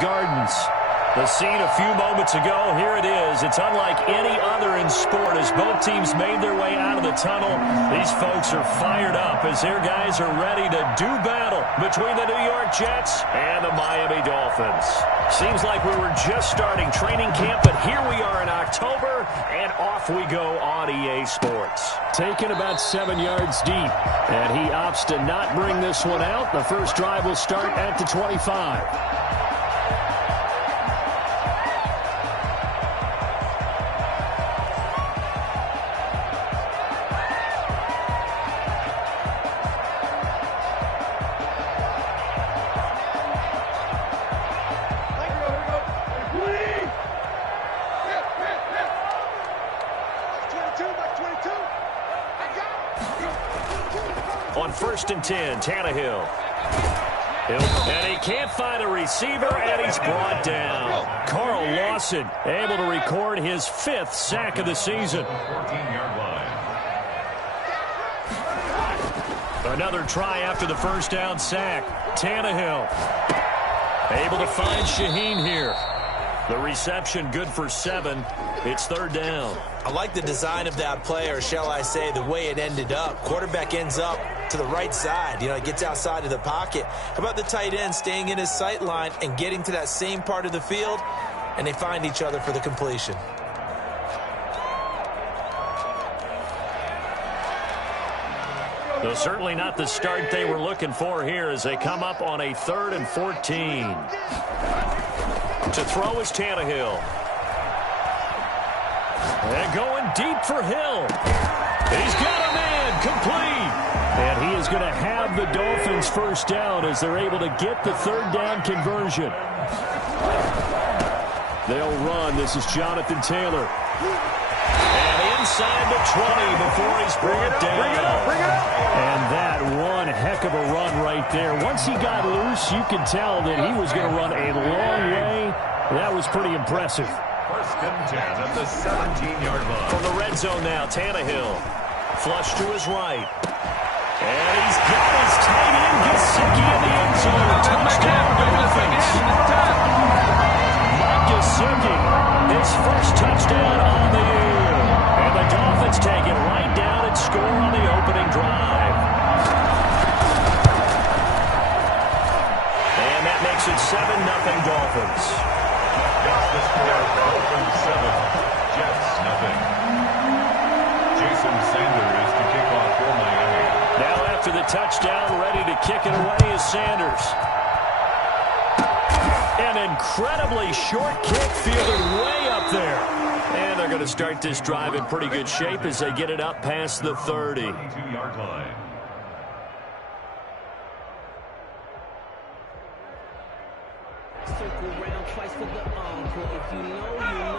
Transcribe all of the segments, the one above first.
Gardens. The scene a few moments ago, here it is. It's unlike any other in sport as both teams made their way out of the tunnel. These folks are fired up as their guys are ready to do battle between the New York Jets and the Miami Dolphins. Seems like we were just starting training camp, but here we are in October, and off we go on EA Sports. Taken about 7 yards deep, and he opts to not bring this one out. The first drive will start at the 25. On 1st and 10, Tannehill. And he can't find a receiver, and he's brought down. Carl Lawson able to record his 5th sack of the season. Another try after the first down sack. Tannehill able to find Shaheen here. The reception good for 7. It's 3rd down. I like the design of that play, or shall I say the way it ended up. Quarterback ends up to the right side. You know, he gets outside of the pocket. How about the tight end staying in his sight line and getting to that same part of the field, and they find each other for the completion. Though certainly not the start they were looking for here as they come up on a 3rd and 14. To throw is Tannehill. And going deep for Hill. He's got a man complete. And he is going to have the Dolphins first down as they're able to get the 3rd down conversion. They'll run. This is Jonathan Taylor. And inside the 20 before he's brought down. Bring it up. And that one heck of a run right there. Once he got loose, you could tell that he was going to run a long way. That was pretty impressive. 1st and 10 at the 17-yard line. From the red zone now, Tannehill. Flush to his right. And he's got his tight end, Gesicki, in the end zone. Touchdown, Dolphins. Mike Gesicki, his first touchdown on the year. And the Dolphins take it right down and score on the opening drive. And that makes it 7-0 Dolphins. Got the score, Dolphins 7, Jets 0. Jason Sanders to kick off for Miami. Now after the touchdown, ready to kick it away is Sanders. An incredibly short kick fielded way up there. And they're going to start this drive in pretty good shape as they get it up past the 30. 32-yard line.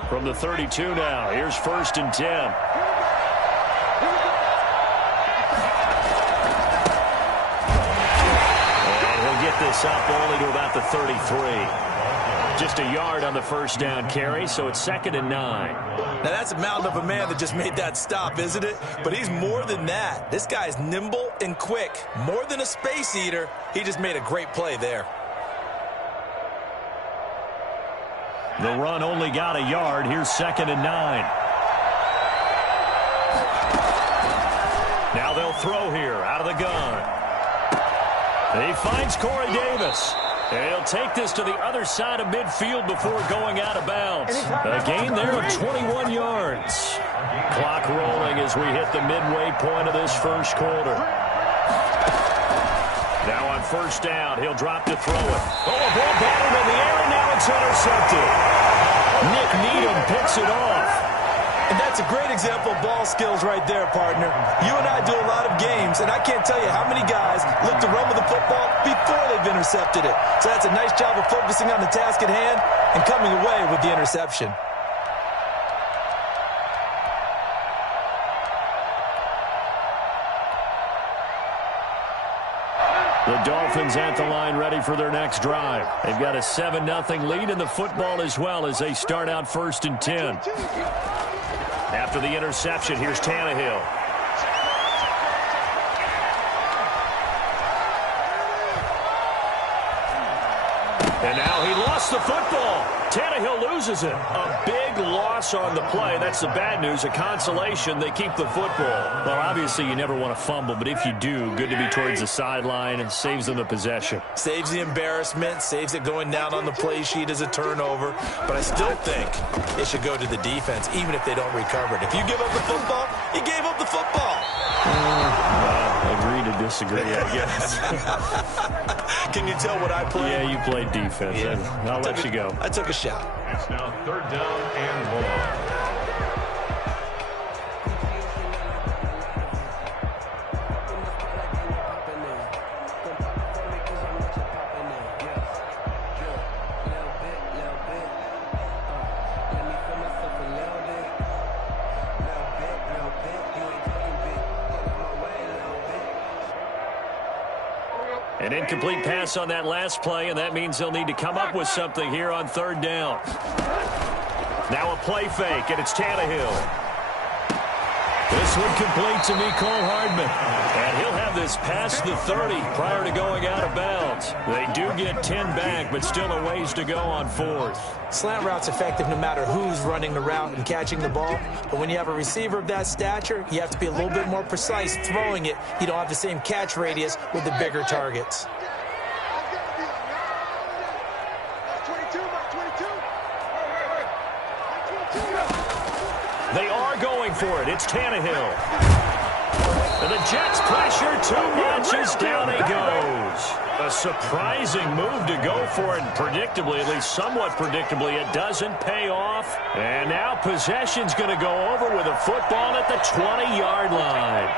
From the 32 now, here's 1st and 10. And he'll get this up only to about the 33. Just a yard on the first down carry, so it's 2nd and 9. Now, that's a mountain of a man that just made that stop, isn't it? But he's more than that. This guy's nimble and quick. More than a space eater. He just made a great play there. The run only got a yard. Here's 2nd and 9. Now they'll throw here out of the gun. He finds Corey Davis. And he'll take this to the other side of midfield before going out of bounds. A gain there of 21 yards. Clock rolling as we hit the midway point of this first quarter. Now on first down, he'll drop to throw it. Oh, a ball batted in the air, and now it's intercepted. Nick Needham picks it off. And that's a great example of ball skills right there, partner. You and I do a lot of games, and I can't tell you how many guys look to run with the football before they've intercepted it. So that's a nice job of focusing on the task at hand and coming away with the interception. The Dolphins at the line ready for their next drive. They've got a 7-0 lead in the football as well as they start out 1st and 10. After the interception, here's Tannehill. And now he lost lost the football. Tannehill loses it. A big loss on the play. That's the bad news. A consolation, they keep the football. Well, obviously you never want to fumble, but if you do, good to be towards the sideline. It saves them the possession. Saves the embarrassment, saves it going down on the play sheet as a turnover. But I still think it should go to the defense, even if they don't recover it. If you give up the football, you gave up the football. Agree to disagree, I guess. Can you tell what I played? Yeah, you played defense. Yeah. I'll let you go. I took a shot. It's now 3rd down and long. An incomplete pass on that last play, and that means they'll need to come up with something here on 3rd down. Now a play fake, and it's Tannehill. This one complete to Mecole Hardman. And he'll have this past the 30 prior to going out of bounds. They do get 10 back, but still a ways to go on 4th. Slant route's effective no matter who's running the route and catching the ball. But when you have a receiver of that stature, you have to be a little bit more precise throwing it. You don't have the same catch radius with the bigger targets. They are going for it. It's Tannehill. And the Jets pressure too much as down he goes. A surprising move to go for it. Predictably, at least somewhat predictably, it doesn't pay off. And now possession's going to go over with a football at the 20-yard line.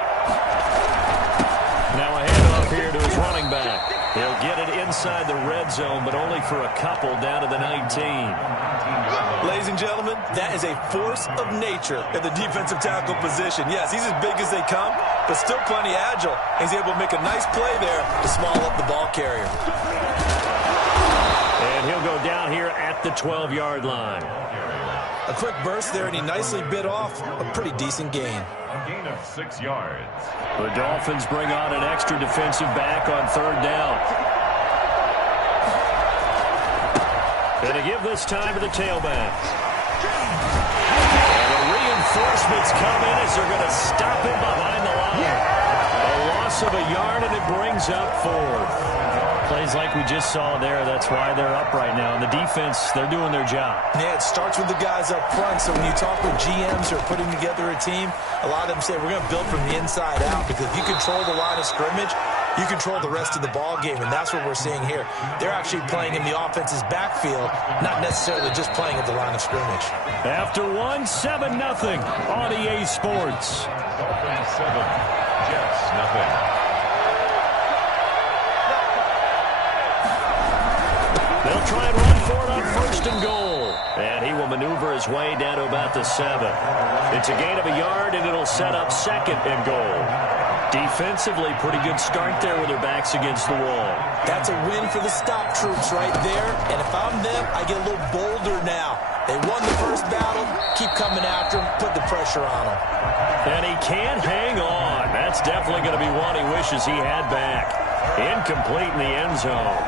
Now a handoff here to his running back. He'll get it inside the red zone, but only for a couple down to the 19. Ladies and gentlemen, that is a force of nature in the defensive tackle position. Yes, he's as big as they come, but still plenty agile. He's able to make a nice play there to small up the ball carrier. And he'll go down here at the 12-yard line. A quick burst there, and he nicely bit off a pretty decent gain. A gain of 6 yards. The Dolphins bring on an extra defensive back on 3rd down. Going to give this time to the tailback. And the reinforcements come in as they're going to stop him behind the line. A loss of a yard, and it brings up 4th. Plays like we just saw there. That's why they're up right now. And the defense, they're doing their job. Yeah, it starts with the guys up front. So when you talk with GMs who are putting together a team, a lot of them say we're going to build from the inside out, because if you control the line of scrimmage, you control the rest of the ball game, and that's what we're seeing here. They're actually playing in the offense's backfield, not necessarily just playing at the line of scrimmage. After 7-0 on EA Sports. Dolphins 7, Jets nothing. They'll try and run for it on 1st and goal. And he will maneuver his way down to about the 7. It's a gain of a yard, and it'll set up 2nd and goal. Defensively, pretty good start there with their backs against the wall. That's a win for the stop troops right there. And if I'm them, I get a little bolder now. They won the first battle. Keep coming after him. Put the pressure on him. And he can't hang on. That's definitely going to be one he wishes he had back. Incomplete in the end zone.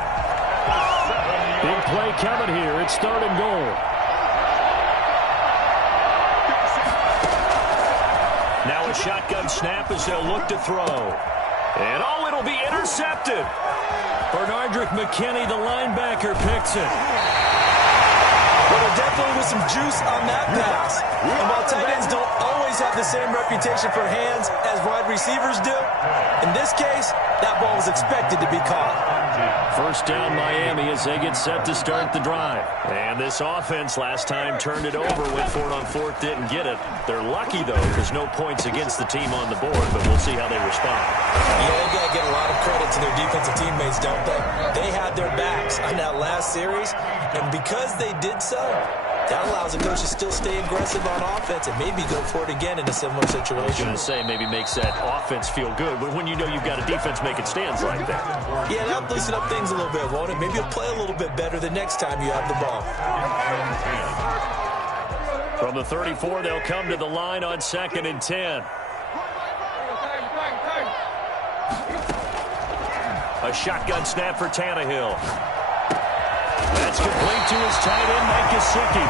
Big play coming here. It's 3rd and goal. Now a shotgun snap as they'll look to throw. And it'll be intercepted. Bernardrick McKinney, the linebacker, picks it. But there definitely was some juice on that pass. And while tight ends don't always have the same reputation for hands as wide receivers do, in this case, that ball was expected to be caught. 1st down Miami as they get set to start the drive. And this offense last time turned it over, went for it on 4th, didn't get it. They're lucky, though, because no points against the team on the board, but we'll see how they respond. Yeah, they got to get a lot of credit to their defensive teammates, don't they? They had their backs on that last series, and because they did so, that allows the coach to still stay aggressive on offense and maybe go for it again in a similar situation. I was going to say maybe makes that offense feel good, but when you know you've got a defense making stands like that. Yeah, that'll loosen up things a little bit, won't it? Maybe you'll play a little bit better the next time you have the ball. From the 34, they'll come to the line on 2nd and 10. A shotgun snap for Tannehill. That's complete to his tight end, Mike Gesicki.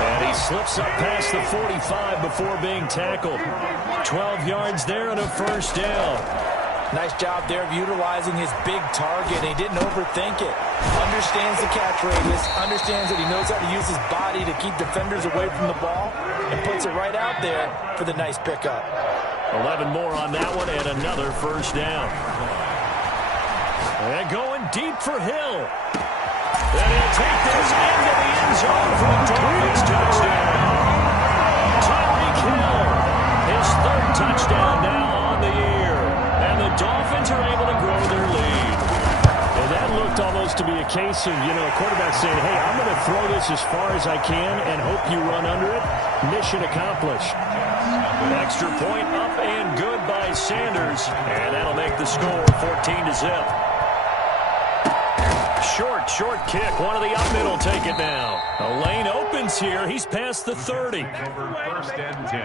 And he slips up past the 45 before being tackled. 12 yards there and a first down. Nice job there of utilizing his big target. He didn't overthink it. Understands the catch radius. Understands that he knows how to use his body to keep defenders away from the ball. And puts it right out there for the nice pickup. 11 more on that one and another first down. And going deep for Hill. And he'll take this into the end zone for a Dolphins touchdown. Tyreek Hill, his third touchdown now on the year. And the Dolphins are able to grow their lead. And that looked almost to be a case of, a quarterback saying, hey, I'm going to throw this as far as I can and hope you run under it. Mission accomplished. Extra point up and good by Sanders. And that'll make the score 14-0. Short kick. One of the up mid will take it now. A lane opens here. He's past the 30. First and 10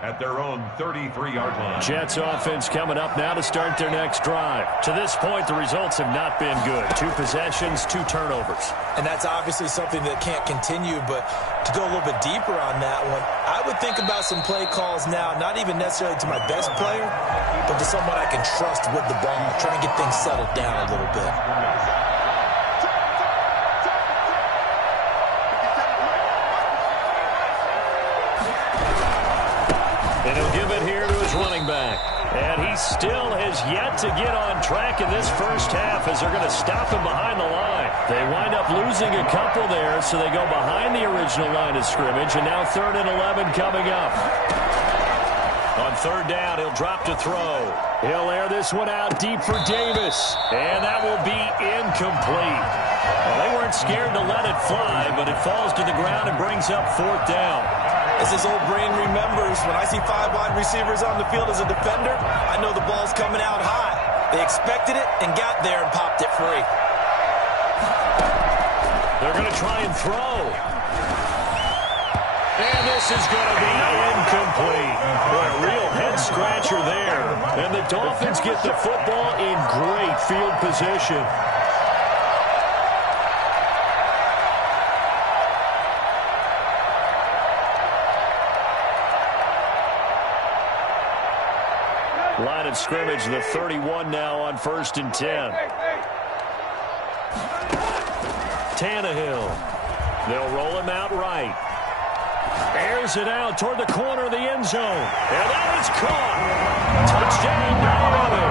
at their own 33-yard line. Jets offense coming up now to start their next drive. To this point, the results have not been good. 2 possessions, 2 turnovers. And that's obviously something that can't continue, but to go a little bit deeper on that one, I would think about some play calls now, not even necessarily to my best player, but to someone I can trust with the ball, try and get things settled down a little bit. And he'll give it here to his running back. And he still has yet to get on track in this first half as they're going to stop him behind the line. They wind up losing a couple there, so they go behind the original line of scrimmage. And now 3rd and 11 coming up. On 3rd down, he'll drop to throw. He'll air this one out deep for Davis. And that will be incomplete. Well, they weren't scared to let it fly, but it falls to the ground and brings up 4th down. As his old brain remembers, when I see 5 wide receivers on the field as a defender, I know the ball's coming out high. They expected it and got there and popped it free. They're going to try and throw. And this is going to be incomplete. Boy, a real head-scratcher there. And the Dolphins get the football in great field position. Line of scrimmage, the 31 now on 1st and 10. Tannehill. They'll roll him out right. Airs it out toward the corner of the end zone. And that is caught. Touchdown, Miami.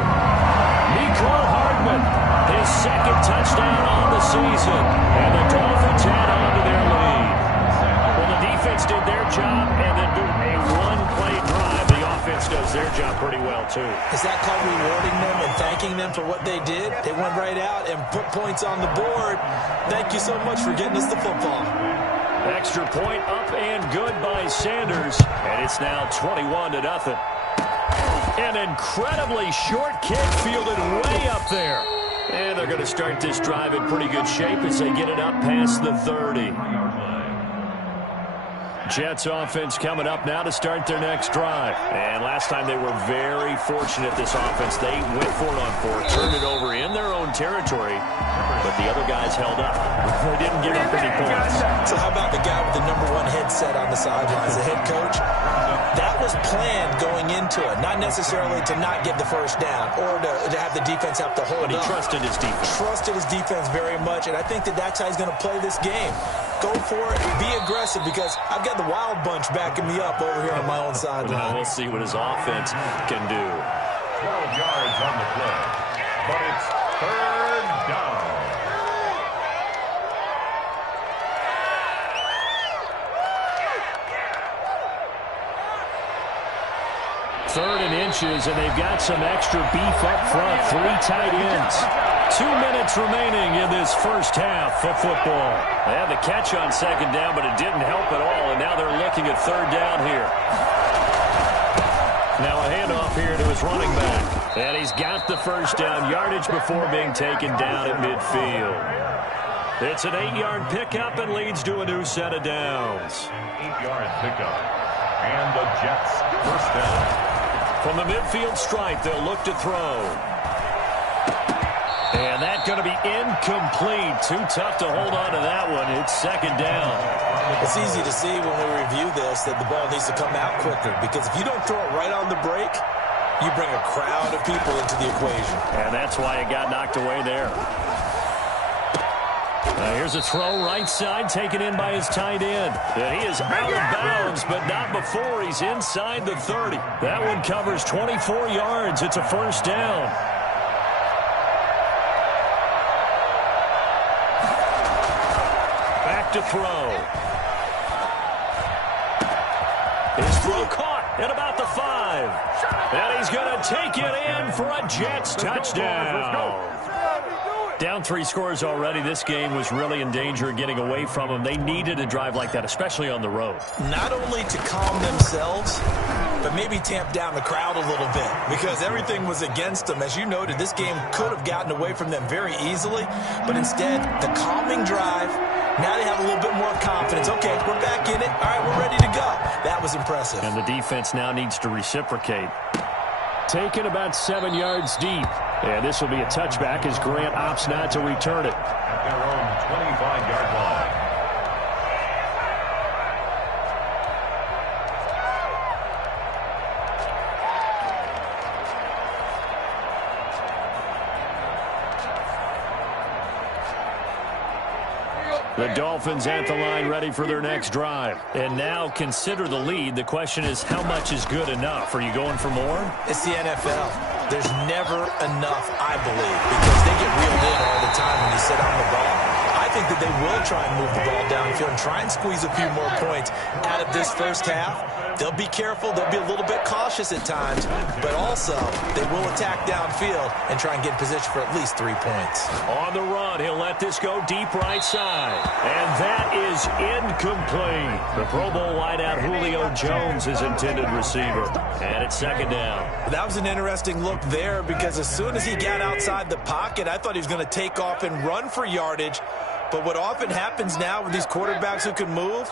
Mecole Hardman, his 2nd touchdown on the season. And the Dolphins add on to their lead. Well, the defense did their job and then do a one-play drive. The offense does their job pretty well, too. Is that called rewarding them and thanking them for what they did? They went right out and put points on the board. Thank you so much for getting us the football. Extra point up and good by Sanders. And it's now 21-0. An incredibly short kick fielded way up there. And they're going to start this drive in pretty good shape as they get it up past the 30. Jets offense coming up now to start their next drive. And last time they were very fortunate, this offense. They went for it on 4, turned it over in their own territory, but the other guys held up. They didn't give up any points. So how about the guy with the #1 headset on the sidelines, the head coach? That was planned going into it, not necessarily to not get the first down or to have the defense have to hold up. But he trusted his defense. Trusted his defense very much, and I think that that's how he's going to play this game. Go for it, be aggressive, because I've got the wild bunch backing me up over here on my own sideline. We'll see what his offense can do. 12 yards on the play, but it's 3rd down. Third and inches, and they've got some extra beef up front. 3 tight ends. 2 minutes remaining in this first half of football. They had the catch on 2nd down, but it didn't help at all, and now they're looking at 3rd down here. Now a handoff here to his running back. And he's got the first down yardage before being taken down at midfield. It's an 8-yard pickup and leads to a new set of downs. 8-yard pickup. And the Jets first down. From the midfield stripe, they'll look to throw. And that's going to be incomplete. Too tough to hold on to that one. It's second down. It's easy to see when we review this that the ball needs to come out quicker, because if you don't throw it right on the break, you bring a crowd of people into the equation. And that's why it got knocked away there. Here's a throw right side, taken in by his tight end. And he is out of bounds, but not before he's inside the 30. That one covers 24 yards. It's a first down. Back to throw. His throw caught at about the 5. And he's going to take it in for a Jets touchdown. Down 3 scores already. This game was really in danger of getting away from them. They needed a drive like that, especially on the road. Not only to calm themselves, but maybe tamp down the crowd a little bit, because everything was against them. As you noted, this game could have gotten away from them very easily, but instead, the calming drive, now they have a little bit more confidence. Okay, we're back in it. All right, we're ready to go. That was impressive. And the defense now needs to reciprocate. Taken about 7 yards deep. And this will be a touchback as Grant opts not to return it. At their own 25-yard line. The Dolphins at the line, ready for their next drive. And now consider the lead. The question is, how much is good enough? Are you going for more? It's the NFL. There's never enough, I believe, because they get reeled in all the time when you sit on the ball. I think that they will try and move the ball downfield and try and squeeze a few more points out of this first half. They'll be careful. They'll be a little bit cautious at times, but also they will attack downfield and try and get in position for at least 3 points. On the run, he'll let this go deep right side. And that is incomplete. The Pro Bowl wideout Julio Jones is intended receiver. And it's second down. That was an interesting look there, because as soon as he got outside the pocket, I thought he was going to take off and run for yardage. But what often happens now with these quarterbacks who can move,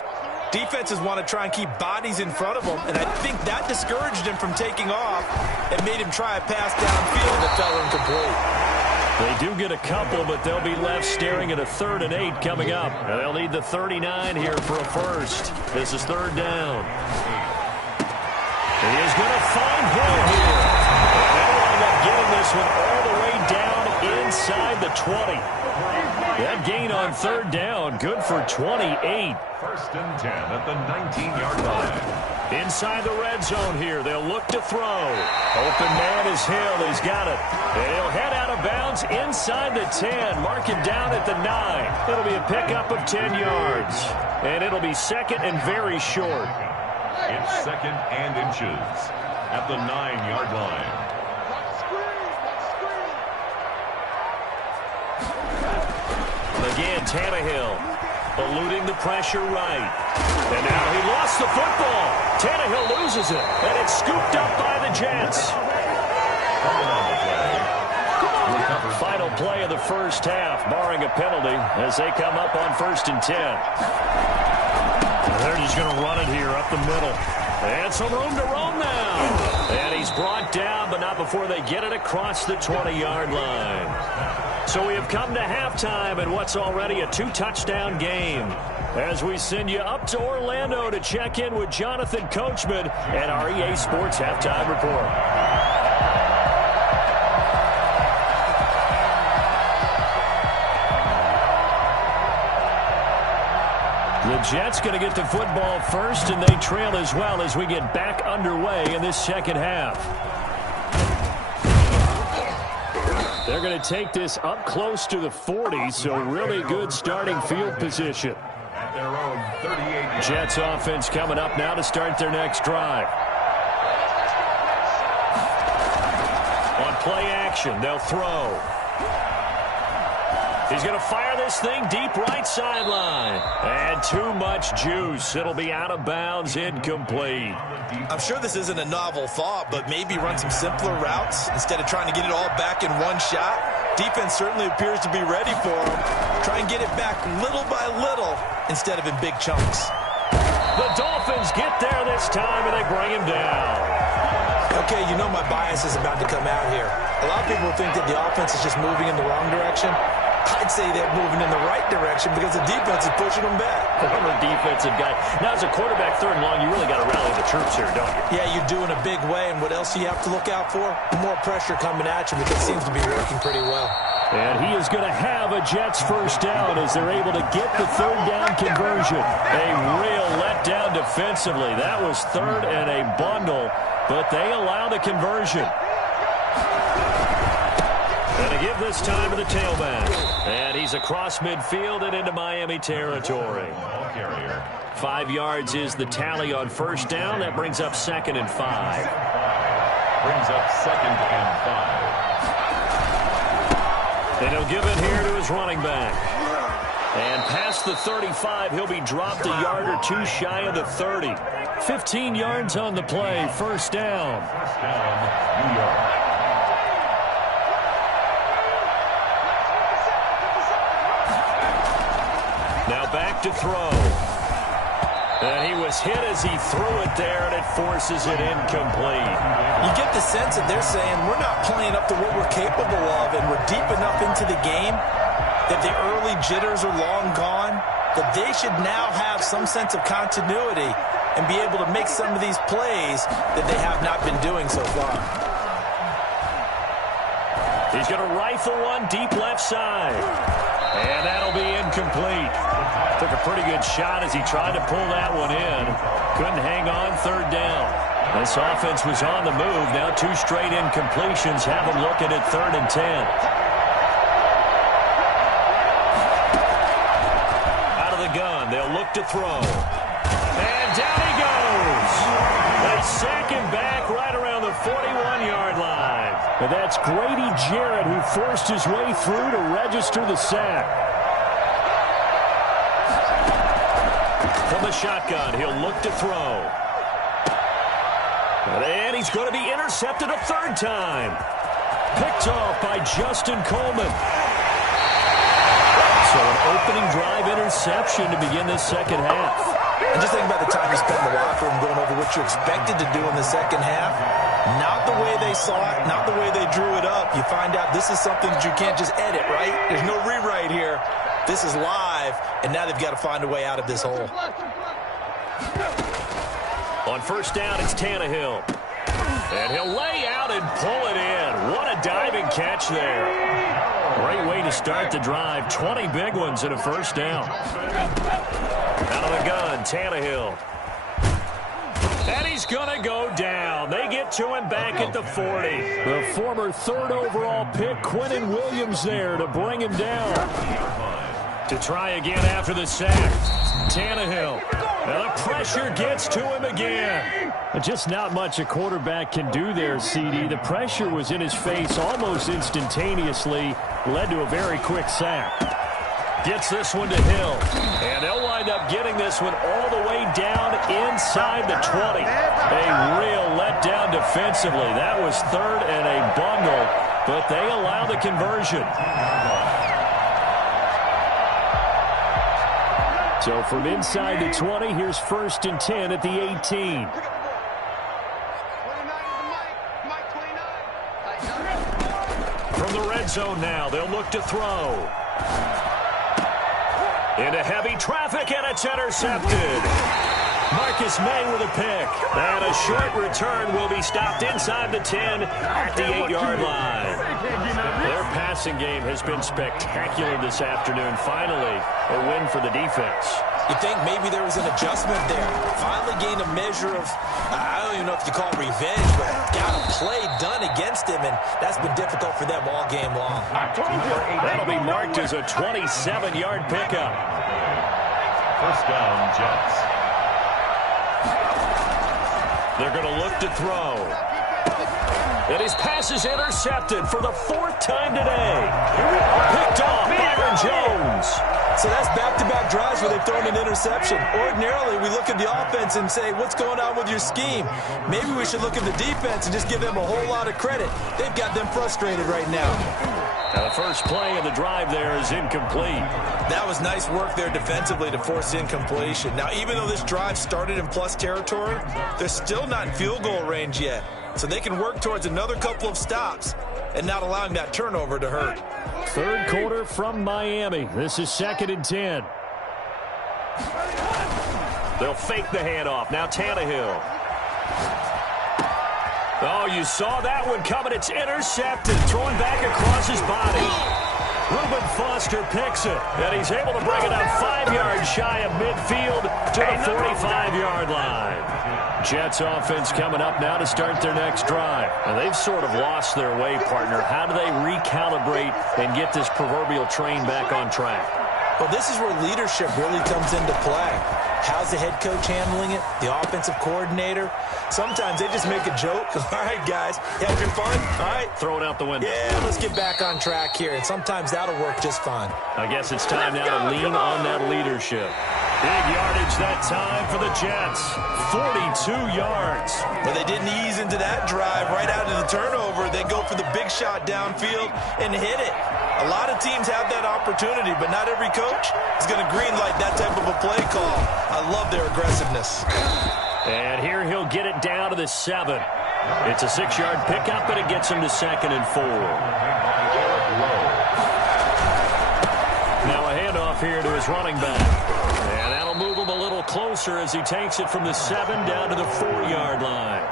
defenses want to try and keep bodies in front of them, and I think that discouraged him from taking off and made him try a pass downfield that fell incomplete. They do get a couple, but they'll be left staring at a 3rd and 8 coming up. And they'll need the 39 here for a first. This is 3rd down. He is going to find Hill here. And they'll wind up getting this one all the way down inside the 20. That gain on 3rd down, good for 28. 1st and 10 at the 19-yard line. Inside the red zone here, they'll look to throw. Open man is Hill, he's got it. And he'll head out of bounds inside the 10, mark him down at the 9. It'll be a pickup of 10 yards. And it'll be 2nd and very short. It's 2nd and inches at the 9-yard line. Again, Tannehill eluding the pressure right. And now he lost the football. Tannehill loses it, and it's scooped up by the Jets. Final play of the first half, barring a penalty, as they come up on 1st and 10. They're just going to run it here up the middle. And some room to roam now. And he's brought down, but not before they get it across the 20-yard line. So we have come to halftime in what's already a 2-touchdown game, as we send you up to Orlando to check in with Jonathan Coachman at our EA Sports Halftime Report. The Jets going to get the football first, and they trail as well as we get back underway in this second half. They're going to take this up close to the 40, so really good starting field position. At their own 38. Jets offense coming up now to start their next drive. On play action, they'll throw. He's going to fire this thing deep right sideline. And too much juice. It'll be out of bounds, incomplete. I'm sure this isn't a novel thought, but maybe run some simpler routes instead of trying to get it all back in one shot. Defense certainly appears to be ready for him. Try and get it back little by little instead of in big chunks. The Dolphins get there this time, and they bring him down. Okay, you know my bias is about to come out here. A lot of people think that the offense is just moving in the wrong direction. I'd say they're moving in the right direction because the defense is pushing them back. Former defensive guy. Now, as a quarterback, third and long, you really got to rally the troops here, don't you? Yeah, you do in a big way. And what else do you have to look out for? More pressure coming at you because it seems to be working pretty well. And he is going to have a Jets first down as they're able to get the third down conversion. A real letdown defensively. That was third and a bundle, but they allow the conversion. And to give this time to the tailback. And he's across midfield and into Miami territory. 5 yards is the tally on first down. That brings up 2nd and 5. Brings up 2nd and 5. And he'll give it here to his running back. And past the 35, he'll be dropped a yard or two shy of the 30. 15 yards on the play, first down. First down, New York. Now back to throw. And he was hit as he threw it there, and it forces it incomplete. You get the sense that they're saying we're not playing up to what we're capable of, and we're deep enough into the game that the early jitters are long gone, that they should now have some sense of continuity and be able to make some of these plays that they have not been doing so far. He's going to rifle one deep left side. And that'll be incomplete. Took a pretty good shot as he tried to pull that one in. Couldn't hang on, third down. This offense was on the move. Now 2 straight incompletions have them looking at 3rd and 10. Out of the gun, they'll look to throw. And down he goes. They sack him back right around the 41-yard line. And that's Grady Jarrett who forced his way through to register the sack. From the shotgun, he'll look to throw. And he's going to be intercepted a 3rd time. Picked off by Justin Coleman. So an opening drive interception to begin this second half. And just think about the time you spent in the locker room going over what you expected to do in the second half. Not the way they saw it, not the way they drew it up. You find out this is something that you can't just edit, right? There's no rewrite here. This is live, and now they've got to find a way out of this hole. On first down, it's Tannehill. And he'll lay out and pull it in. What a diving catch there. Great way to start the drive. 20 big ones in a first down. Out of the gun, Tannehill. And he's going to go down. They get to him back at the 40. The former 3rd overall pick, Quinnen Williams, there to bring him down. To try again after the sack. Tannehill. And the pressure gets to him again. Just not much a quarterback can do there, CD. The pressure was in his face almost instantaneously. Led to a very quick sack. Gets this one to Hill. And they'll wind up getting this one all the way down inside the 20. A real letdown defensively. That was 3rd and a bundle, but they allow the conversion. So from inside the 20, here's 1st and 10 at the 18. From the red zone now, they'll look to throw. Into heavy traffic, and it's intercepted. Marcus May with a pick. And a short return will be stopped inside the 10 at the 8-yard line. Their passing game has been spectacular this afternoon. Finally, a win for the defense. You think maybe there was an adjustment there. Finally gained a measure of, I don't even know if you call it revenge, but got a play done against him, and that's been difficult for them all game long. That'll be marked as a 27-yard pickup. First down, Jets. They're going to look to throw. And his pass is intercepted for the 4th time today. Picked off Byron Jones. So that's back-to-back drives where they've thrown an interception. Ordinarily, we look at the offense and say, what's going on with your scheme? Maybe we should look at the defense and just give them a whole lot of credit. They've got them frustrated right now. Now the first play of the drive there is incomplete. That was nice work there defensively to force incompletion. Now, even though this drive started in plus territory, they're still not in field goal range yet. so they can work towards another couple of stops and not allowing that turnover to hurt. Third quarter from Miami. This is 2nd and 10. They'll fake the handoff. Now Tannehill. Oh, you saw that one coming. It's intercepted. Throwing back across his body. Reuben Foster picks it, and he's able to bring it up 5 yards shy of midfield to the 45-yard line. Jets offense coming up now to start their next drive. And they've sort of lost their way, partner. How do they recalibrate and get this proverbial train back on track? Well, this is where leadership really comes into play. How's the head coach handling it? The offensive coordinator? Sometimes they just make a joke. All right, guys, you had your fun? All right. Throw it out the window. Yeah, let's get back on track here. And sometimes that'll work just fine. I guess it's time now to lean on that leadership. Big yardage that time for the Jets. 42 yards. But they didn't ease into that drive right out of the turnover. They go for the big shot downfield and hit it. A lot of teams have that opportunity, but not every coach is going to greenlight that type of a play call. I love their aggressiveness. And here he'll get it down to the 7. It's a 6-yard pickup, but it gets him to 2nd and 4. Now a handoff here to his running back. And that'll move him a little closer as he takes it from the 7 down to the 4-yard line.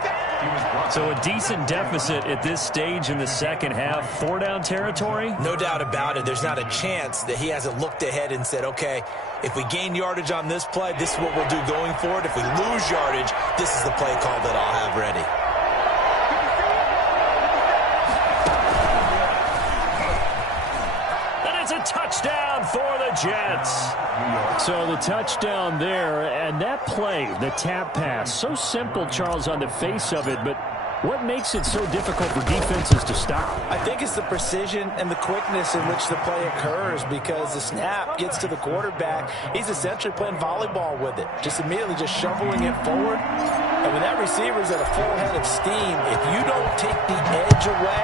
So a decent deficit at this stage in the second half. 4-down territory? No doubt about it. There's not a chance that he hasn't looked ahead and said, okay, if we gain yardage on this play, this is what we'll do going forward. If we lose yardage, this is the play call that I'll have ready. And it's a touchdown for the Jets. So the touchdown there, and that play, the tap pass, so simple, Charles, on the face of it, but what makes it so difficult for defenses to stop? I think it's the precision and the quickness in which the play occurs, because the snap gets to the quarterback. He's essentially playing volleyball with it, just immediately just shoveling it forward. And when that receiver's at a full head of steam, if you don't take the edge away,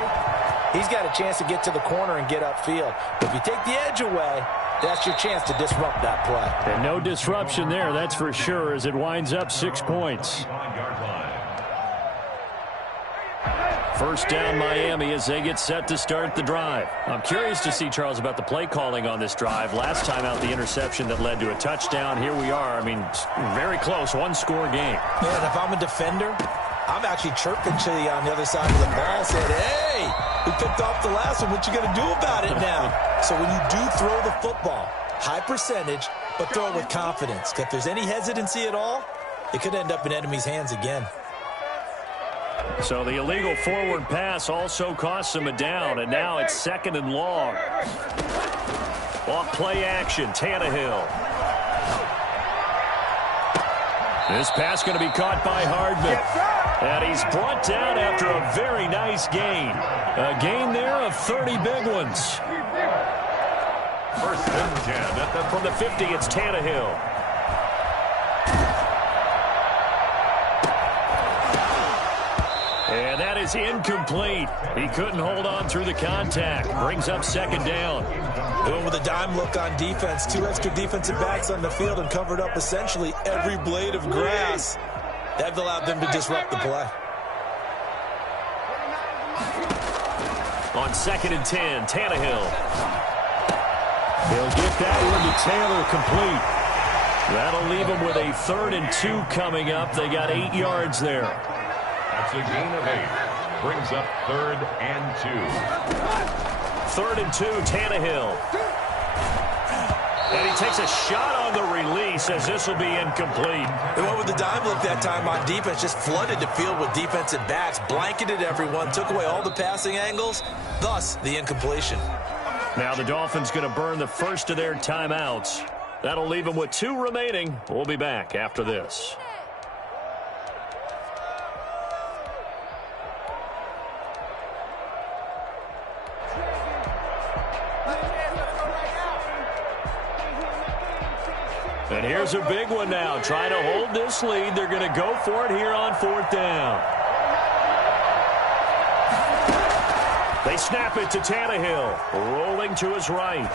he's got a chance to get to the corner and get upfield. If you take the edge away, that's your chance to disrupt that play. And no disruption there, that's for sure, as it winds up 6 points. First down Miami as they get set to start the drive. I'm curious to see, Charles, about the play calling on this drive. Last time out, the interception that led to a touchdown. Here we are. I mean, very close, one-score game. Man, if I'm a defender, I'm actually chirping to you on the other side of the ball, saying, hey, we picked off the last one. What you going to do about it now? So when you do throw the football, high percentage, but throw it with confidence. Because if there's any hesitancy at all, it could end up in enemy's hands again. So the illegal forward pass also costs him a down, and now it's 2nd and long. Off play action, Tannehill. This pass going to be caught by Hardman. And he's brought down after a very nice gain. A gain there of 30 big ones. First and 10. From the 50, it's Tannehill. And that is incomplete. He couldn't hold on through the contact. Brings up 2nd down. Going with a dime look on defense. 2 extra defensive backs on the field and covered up essentially every blade of grass. That allowed them to disrupt the play. On 2nd and 10, Tannehill. He'll get that one to Taylor complete. That'll leave him with a 3rd and 2 coming up. They got 8 yards there. That's a gain of 8. Brings up 3rd and 2. 3rd and 2, Tannehill. And he takes a shot on the release as this will be incomplete. They went with the dime look that time on defense, just flooded the field with defensive backs, blanketed everyone, took away all the passing angles, thus the incompletion. Now the Dolphins going to burn the first of their timeouts. That'll leave them with 2 remaining. We'll be back after this. And here's a big one now. Trying to hold this lead. They're going to go for it here on 4th down. They snap it to Tannehill. Rolling to his right.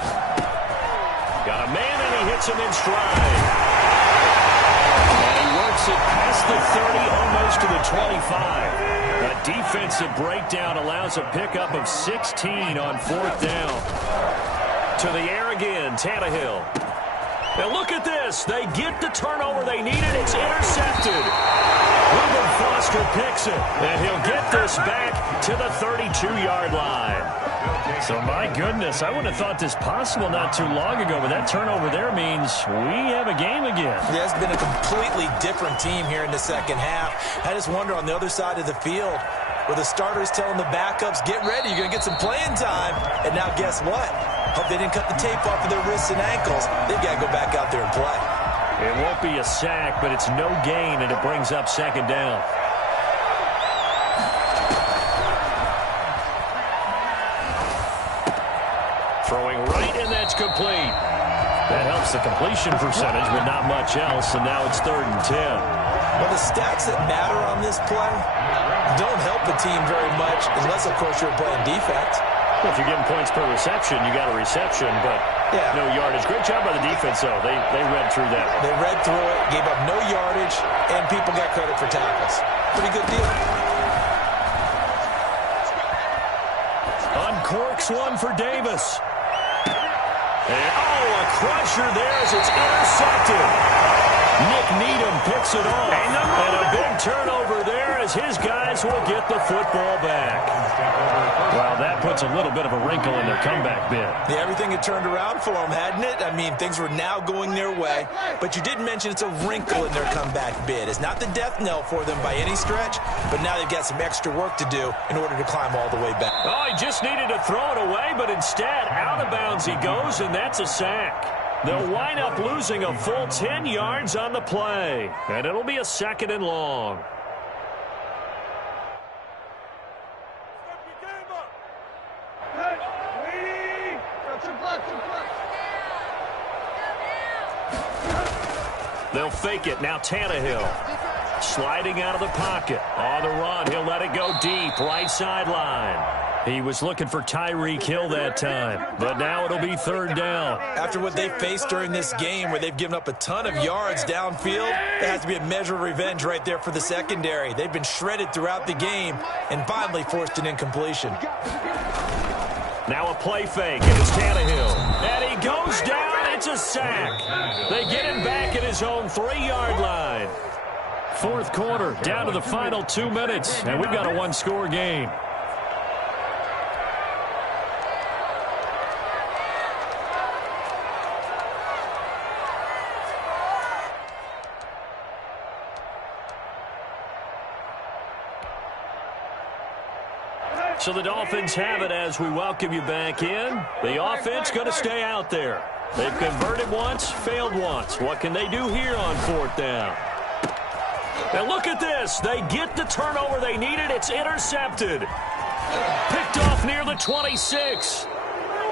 Got a man, and he hits him in stride. And he works it past the 30, almost yards to the 25. A defensive breakdown allows a pickup of 16 on 4th down. To the air again, Tannehill. Now look at this. They get the turnover they needed. It's intercepted. Reuben Foster picks it, and he'll get this back to the 32-yard line. So, my goodness, I wouldn't have thought this possible not too long ago, but that turnover there means we have a game again. Yeah, it's been a completely different team here in the second half. I just wonder on the other side of the field, where the starters telling the backups, get ready, you're going to get some playing time. And now guess what? Hope they didn't cut the tape off of their wrists and ankles. They've got to go back out there and play. It won't be a sack, but it's no gain, and it brings up 2nd down. Throwing right, and that's complete. That helps the completion percentage, but not much else, and now it's 3rd and 10. Well, the stats that matter on this play don't help the team very much, unless, of course, you're playing defense. Well, if you're getting points per reception, you got a reception, but no yardage. Great job by the defense, though. They read through that one. They read through it, gave up no yardage, and people got credit for tackles. Pretty good deal. Uncorks one for Davis. And, a crusher there as it's intercepted. Nick Needham picks it off. And a big turnover there as his guys will get the football back. Well, that puts a little bit of a wrinkle in their comeback bid. Yeah, everything had turned around for them, hadn't it? I mean, things were now going their way. But you did mention it's a wrinkle in their comeback bid. It's not the death knell for them by any stretch, but now they've got some extra work to do in order to climb all the way back. Oh, he just needed to throw it away, but instead, out of bounds he goes, and that's a sack. They'll wind up losing a full 10 yards on the play, and it'll be a 2nd and long. They'll fake it. Now Tannehill sliding out of the pocket. On the run, he'll let it go deep. Right sideline. He was looking for Tyreek Hill that time, but now it'll be 3rd down. After what they faced during this game where they've given up a ton of yards downfield, there has to be a measure of revenge right there for the secondary. They've been shredded throughout the game and finally forced an incompletion. Now a play fake, and it's Tannehill. And he goes down. It's a sack. They get him back at his own 3-yard line. 4th quarter, down to the final 2 minutes, and we've got a 1-score game. So the Dolphins have it as we welcome you back in. The offense going to stay out there. They've converted once, failed once. What can they do here on 4th down? And look at this. They get the turnover they needed. It's intercepted. Picked off near the 26.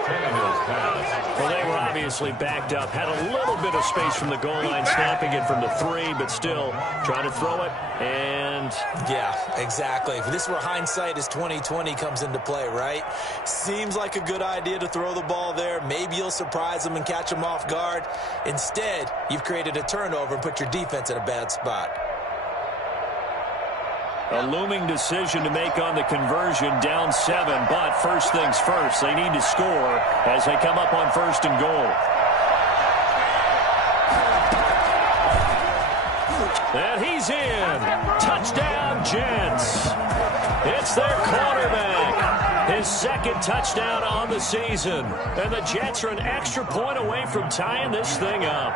Well, they were obviously backed up. Had a little bit of space from the goal line, snapping it from the 3, but still trying to throw it. And yeah, exactly. If this were hindsight as 2020 comes into play, right? Seems like a good idea to throw the ball there. Maybe you'll surprise them and catch them off guard. Instead, you've created a turnover and put your defense in a bad spot. A looming decision to make on the conversion, down 7, but first things first, they need to score as they come up on 1st and goal. And he's in. Touchdown, Jets. It's their quarterback. His 2nd touchdown on the season. And the Jets are an extra point away from tying this thing up.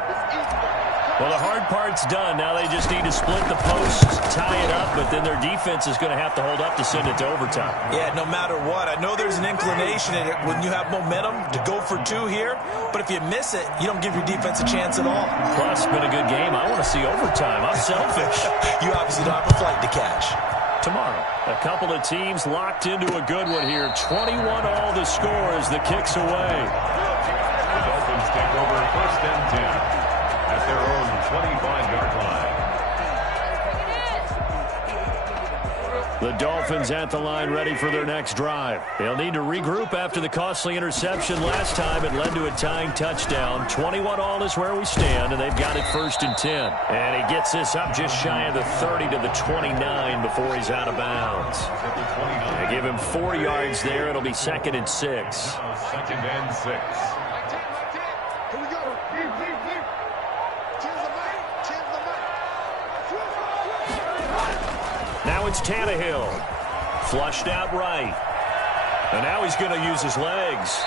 Well, the hard part's done. Now they just need to split the posts, tie it up, but then their defense is going to have to hold up to send it to overtime. Yeah, no matter what. I know there's an inclination in it when you have momentum to go for 2 here, but if you miss it, you don't give your defense a chance at all. Plus, it's been a good game. I want to see overtime. I'm selfish. You obviously don't have a flight to catch. Tomorrow, a couple of teams locked into a good one here. 21 all the score as the kick's away. The Dolphins take over 1st and 10. At their own 25-yard line. The Dolphins at the line ready for their next drive. They'll need to regroup after the costly interception last time. It led to a tying touchdown. 21-all is where we stand, and they've got it 1st and 10. And he gets this up just shy of the 30 to the 29 before he's out of bounds. They give him 4 yards there. It'll be 2nd and 6. 2nd and 6. Now it's Tannehill. Flushed out right. And now he's going to use his legs.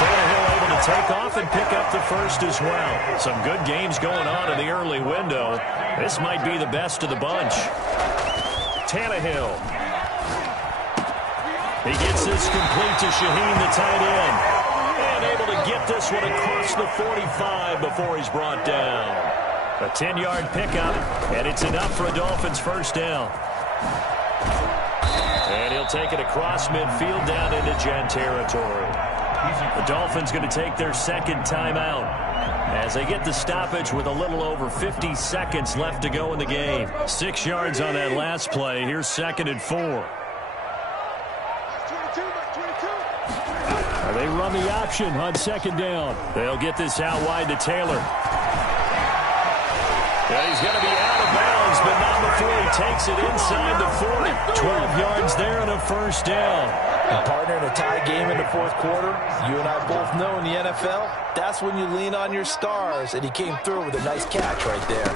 Tannehill able to take off and pick up the first as well. Some good games going on in the early window. This might be the best of the bunch. Tannehill. He gets this complete to Shaheen, the tight end. And able to get this one across the 45 before he's brought down. A 10-yard pickup, and it's enough for a Dolphins first down. And he'll take it across midfield down into Jet territory. The Dolphins going to take their 2nd timeout as they get the stoppage with a little over 50 seconds left to go in the game. 6 yards on that last play. Here's 2nd and 4. They run the option on 2nd down. They'll get this out wide to Taylor. And he's going to be out of bounds, but not before he takes it inside the 40. 12 yards there and a first down. And partner, in a tie game in the 4th quarter, you and I both know in the NFL, that's when you lean on your stars, and he came through with a nice catch right there.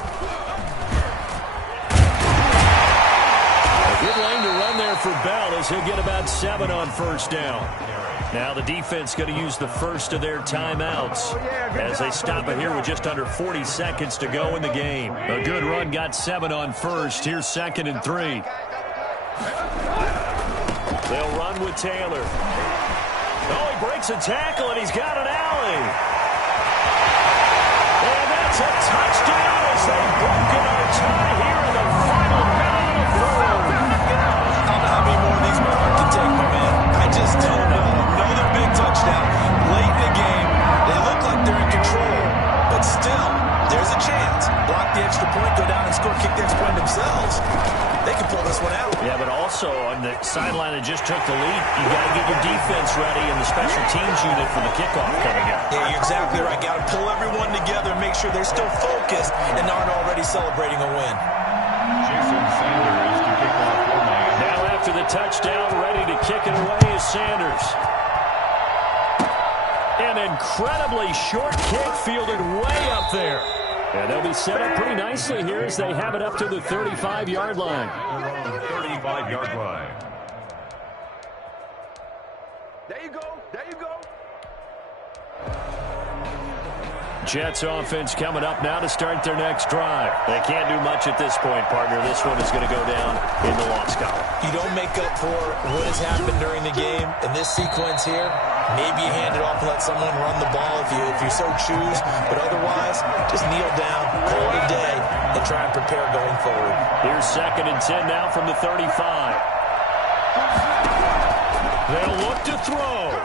A good lane to run there for Bell as he'll get about 7 on first down. Now the defense going to use the first of their timeouts as they stop it here with just under 40 seconds to go in the game. A good run got 7 on first. Here's 2nd and 3. They'll run with Taylor. Oh, he breaks a tackle, and he's got an alley. And that's a touchdown as they've broken our tie here in the final minute of the 4th. I don't know how many more of these Mark can take, my man. I just don't know. Another big touchdown late in the game. They look like they're in control, but still, there's a chance. Block the extra point, go down and score, kick the extra point themselves. They can pull this one out. Yeah, but also on the sideline that just took the lead, you got to get your defense ready and the special teams unit for the kickoff coming up. Yeah, you're exactly right. Got to pull everyone together and make sure they're still focused and aren't already celebrating a win. Jason Sanders to kick off for Miami. Now after the touchdown, ready to kick it away is Sanders. An incredibly short kick fielded way up there. And they'll be set up pretty nicely here as they have it up to the 35-yard line. They're on the 35-yard line. There you go. There you go. Jets offense coming up now to start their next drive. They can't do much at this point, partner. This one is going to go down in the loss column. You don't make up for what has happened during the game. In this sequence here, maybe you hand it off and let someone run the ball if you so choose. But otherwise, just kneel down, call it a day, and try and prepare going forward. Here's 2nd and 10 now from the 35. They'll look to throw.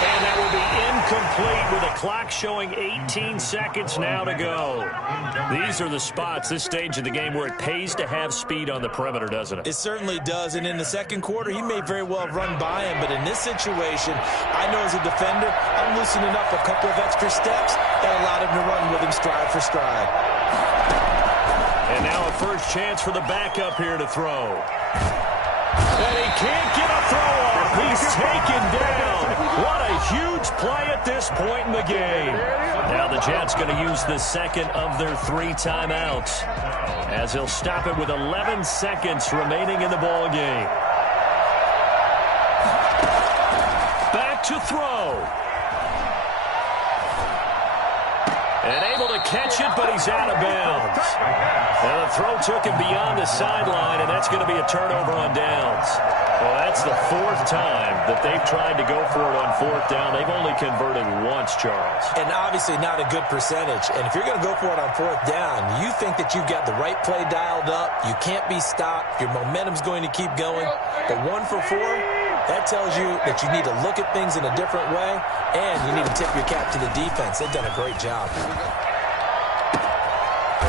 And that will be incomplete with a clock showing 18 seconds now to go. These are the spots, this stage of the game, where it pays to have speed on the perimeter, doesn't it? It certainly does, and in the 2nd quarter, he may very well have run by him, but in this situation, I know as a defender, I'm loosening up a couple of extra steps and allowed him to run with him stride for stride. And now a first chance for the backup here to throw. And he can't get a throw off. He's taken down. What a huge play at this point in the game. Now the Jets going to use the 2nd of their 3 timeouts as he'll stop it with 11 seconds remaining in the ball game. Back to throw. And able to catch it, but he's out of bounds. And the throw took him beyond the sideline, and that's going to be a turnover on downs. Well, that's the 4th time that they've tried to go for it on 4th down. They've only converted once, Charles. And obviously not a good percentage. And if you're going to go for it on 4th down, you think that you've got the right play dialed up. You can't be stopped. Your momentum's going to keep going. But 1 for 4, that tells you that you need to look at things in a different way, and you need to tip your cap to the defense. They've done a great job.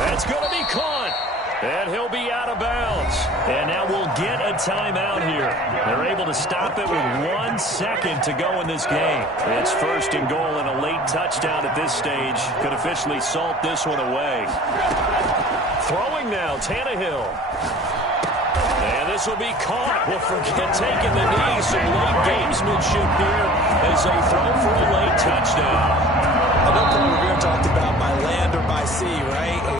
That's going to be caught. And he'll be out of bounds. And now we'll get a timeout here. They're able to stop it with 1 second to go in this game. It's 1st and goal, and a late touchdown at this stage could officially salt this one away. Throwing now, Tannehill. And this will be caught. We'll forget taking the knee. Some late gamesmanship here as they throw for a late touchdown. I know Paul Revere talked